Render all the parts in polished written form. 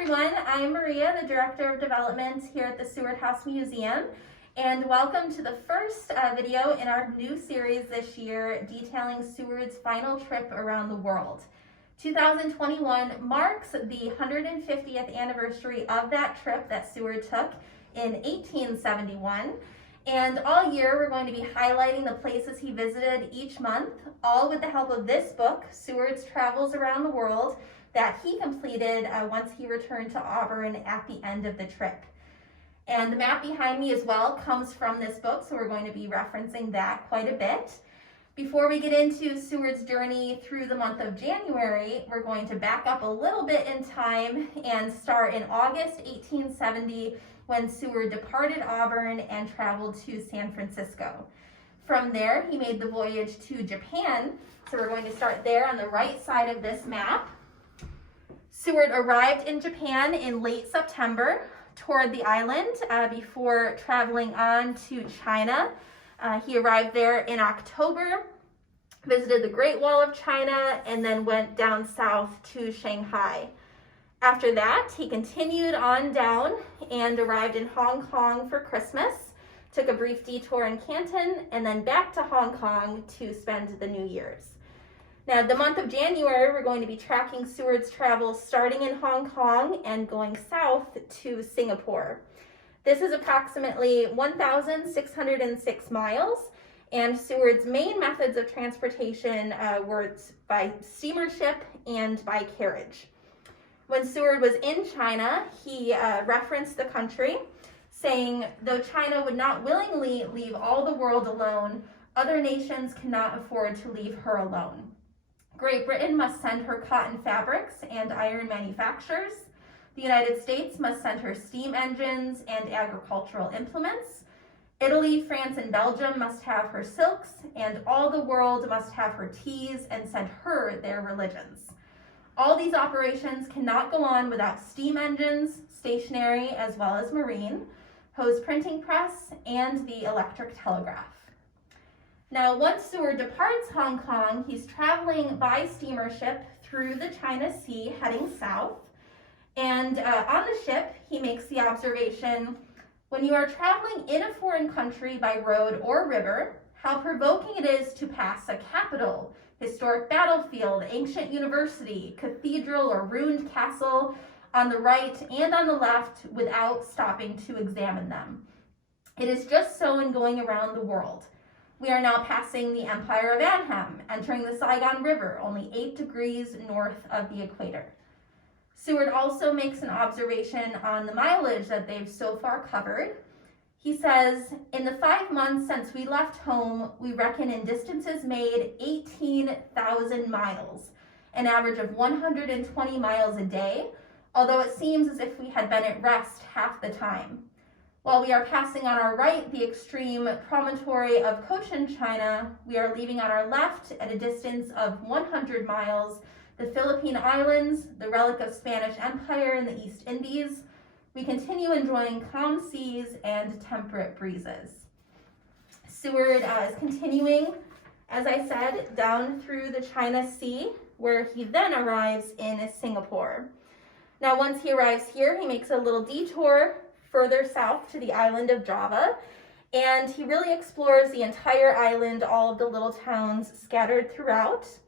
everyone, I'm Maria, the Director of Development here at the Seward House Museum, and welcome to the first video in our new series this year detailing Seward's final trip around the world. 2021 marks the 150th anniversary of that trip that Seward took in 1871, and all year we're going to be highlighting the places he visited each month, all with the help of this book, Seward's Travels Around the World, that he completed once he returned to Auburn at the end of the trip. And the map behind me as well comes from this book, so we're going to be referencing that quite a bit. Before we get into Seward's journey through the month of January, we're going to back up a little bit in time and start in August 1870 when Seward departed Auburn and traveled to San Francisco. From there, he made the voyage to Japan, so we're going to start there on the right side of this map. Seward arrived in Japan in late September toward the island before traveling on to China. He arrived there in October, visited the Great Wall of China, and then went down south to Shanghai. After that, he continued on down and arrived in Hong Kong for Christmas, took a brief detour in Canton, and then back to Hong Kong to spend the New Year's. Now, the month of January, we're going to be tracking Seward's travels starting in Hong Kong and going south to Singapore. This is approximately 1,606 miles, and Seward's main methods of transportation were by steamer ship and by carriage. When Seward was in China, he referenced the country, saying, "Though China would not willingly leave all the world alone, other nations cannot afford to leave her alone. Great Britain must send her cotton fabrics and iron manufactures. The United States must send her steam engines and agricultural implements. Italy, France, and Belgium must have her silks, and all the world must have her teas and send her their religions. All these operations cannot go on without steam engines, stationary as well as marine, hose printing press, and the electric telegraph." Now, once Seward departs Hong Kong, he's traveling by steamer ship through the China Sea, heading south. And on the ship, he makes the observation, "When you are traveling in a foreign country by road or river, how provoking it is to pass a capital, historic battlefield, ancient university, cathedral, or ruined castle on the right and on the left without stopping to examine them. It is just so in going around the world. We are now passing the Empire of Annam, entering the Saigon River, only 8 degrees north of the equator." Seward also makes an observation on the mileage that they've so far covered. He says, "In the 5 months since we left home, we reckon in distances made 18,000 miles, an average of 120 miles a day, although it seems as if we had been at rest half the time. While we are passing on our right the extreme promontory of Cochin China, we are leaving on our left at a distance of 100 miles the Philippine Islands, the relic of Spanish Empire in the East Indies. We continue enjoying calm seas and temperate breezes." Seward is continuing, as I said, down through the China Sea, where he then arrives in Singapore. Now, once he arrives here, he makes a little detour further south to the island of Java, and he really explores the entire island, all of the little towns scattered throughout.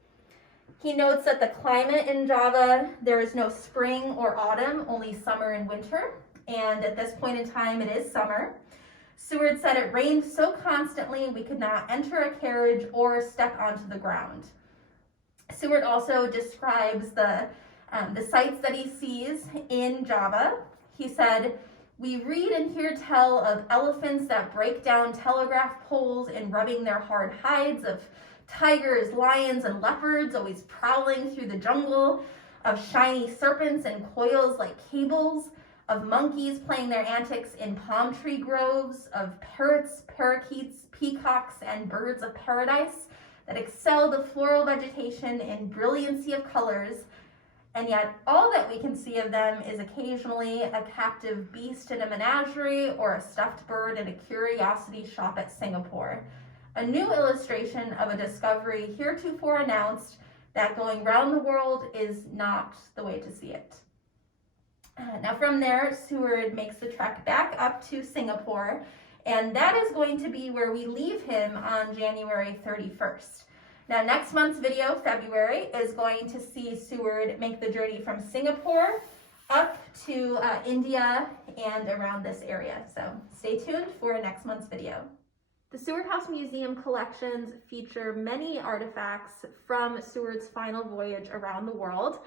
He notes that the climate in Java, there is no spring or autumn, only summer and winter, and at this point in time it is summer. Seward said it rained so constantly we could not enter a carriage or step onto the ground. Seward also describes the sights that he sees in Java. He said, "We read and hear tell of elephants that break down telegraph poles and rubbing their hard hides, of tigers, lions, and leopards always prowling through the jungle, of shiny serpents and coils like cables, of monkeys playing their antics in palm tree groves, of parrots, parakeets, peacocks, and birds of paradise that excel the floral vegetation in brilliancy of colors. And yet all that we can see of them is occasionally a captive beast in a menagerie or a stuffed bird in a curiosity shop at Singapore. A new illustration of a discovery heretofore announced that going round the world is not the way to see it." Now from there, Seward makes the trek back up to Singapore, and that is going to be where we leave him on January 31st. Now next month's video, February, is going to see Seward make the journey from Singapore up to India and around this area. So stay tuned for next month's video. The Seward House Museum collections feature many artifacts from Seward's final voyage around the world.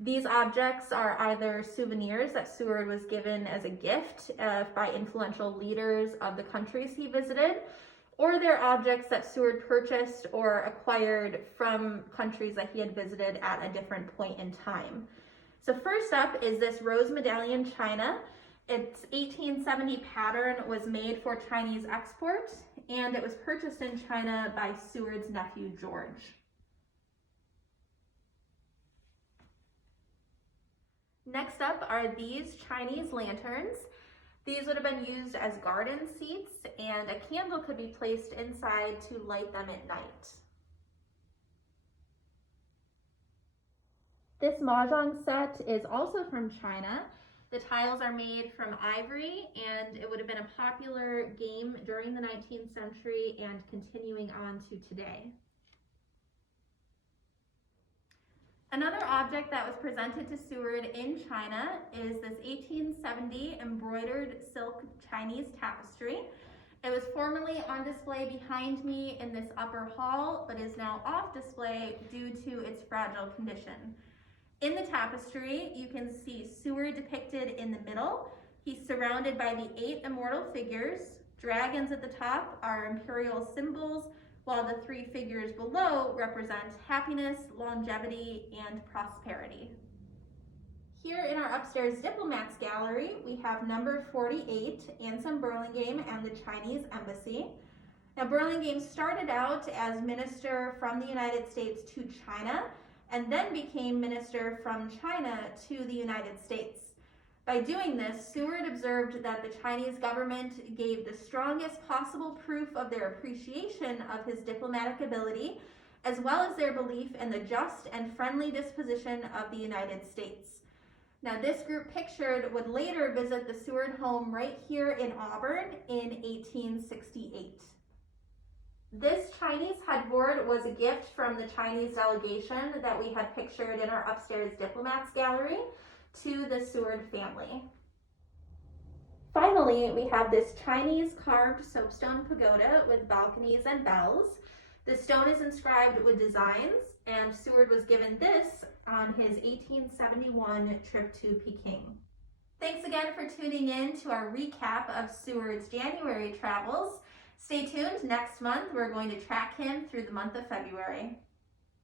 These objects are either souvenirs that Seward was given as a gift by influential leaders of the countries he visited, or they're objects that Seward purchased or acquired from countries that he had visited at a different point in time. So first up is this rose medallion china. Its 1870 pattern was made for Chinese export, and it was purchased in China by Seward's nephew, George. Next up are these Chinese lanterns. These would have been used as garden seats, and a candle could be placed inside to light them at night. This mahjong set is also from China. The tiles are made from ivory, and it would have been a popular game during the 19th century and continuing on to today. Another object that was presented to Seward in China is this 1870 embroidered silk Chinese tapestry. It was formerly on display behind me in this upper hall, but is now off display due to its fragile condition. In the tapestry, you can see Seward depicted in the middle. He's surrounded by the 8 immortal figures. Dragons at the top are imperial symbols, while the 3 figures below represent happiness, longevity, and prosperity. Here in our upstairs diplomats gallery, we have number 48, Anson Burlingame and the Chinese Embassy. Now Burlingame started out as minister from the United States to China, and then became minister from China to the United States. By doing this, Seward observed that the Chinese government gave the strongest possible proof of their appreciation of his diplomatic ability, as well as their belief in the just and friendly disposition of the United States. Now this group pictured would later visit the Seward home right here in Auburn in 1868. This Chinese headboard was a gift from the Chinese delegation that we had pictured in our upstairs diplomats gallery to the Seward family. Finally, we have this Chinese carved soapstone pagoda with balconies and bells. The stone is inscribed with designs, and Seward was given this on his 1871 trip to Peking. Thanks again for tuning in to our recap of Seward's January travels. Stay tuned. Next month, we're going to track him through the month of February.